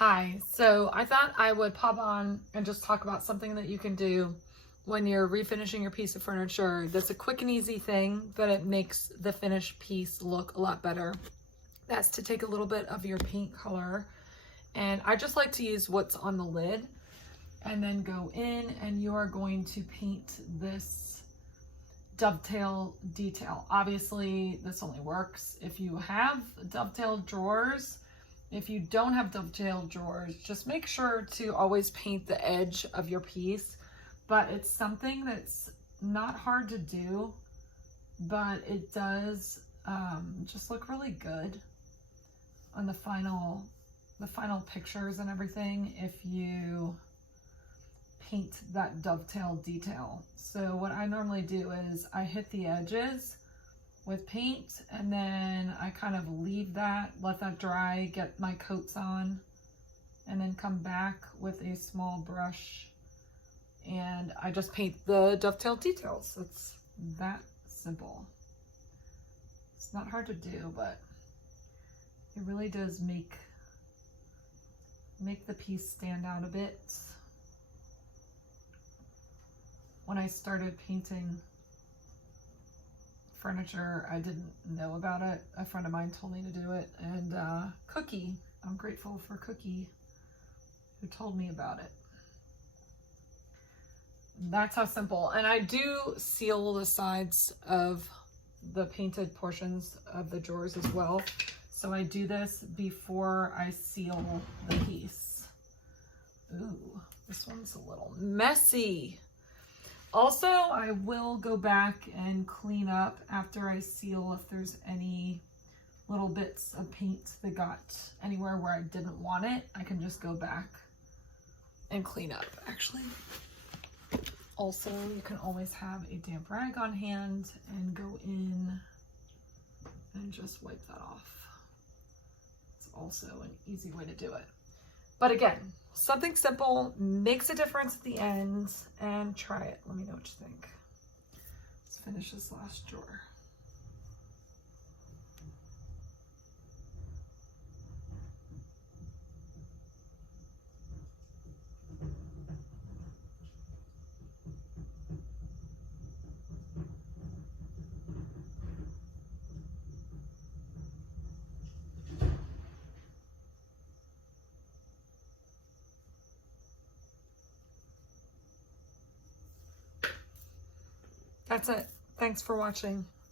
Hi, so I thought I would pop on and just talk about something that you can do when you're refinishing your piece of furniture. That's a quick and easy thing, but it makes the finished piece look a lot better. That's to take a little bit of your paint color, and I just like to use what's on the lid, and then go in and you are going to paint this dovetail detail. Obviously, this only works if you have dovetail drawers. If you don't have dovetail drawers, just make sure to always paint the edge of your piece. But it's something that's not hard to do, but it does just look really good on the final pictures and everything if you paint that dovetail detail. So what I normally do is I hit the edges with paint, and then I kind of leave that, let that dry, get my coats on, and then come back with a small brush and I just paint the dovetail details. It's that simple. It's not hard to do, but it really does make the piece stand out a bit. When I started painting furniture, I didn't know about it. A friend of mine told me to do it, and Cookie, I'm grateful for Cookie who told me about it. That's how simple. And I do seal the sides of the painted portions of the drawers as well. So I do this before I seal the piece. Ooh, this one's a little messy. Also, I will go back and clean up after I seal if there's any little bits of paint that got anywhere where I didn't want it. I can just go back and clean up, actually. Also, you can always have a damp rag on hand and go in and just wipe that off. It's also an easy way to do it. But again, something simple makes a difference at the end, and try it. Let me know what you think. Let's finish this last drawer. That's it. Thanks for watching.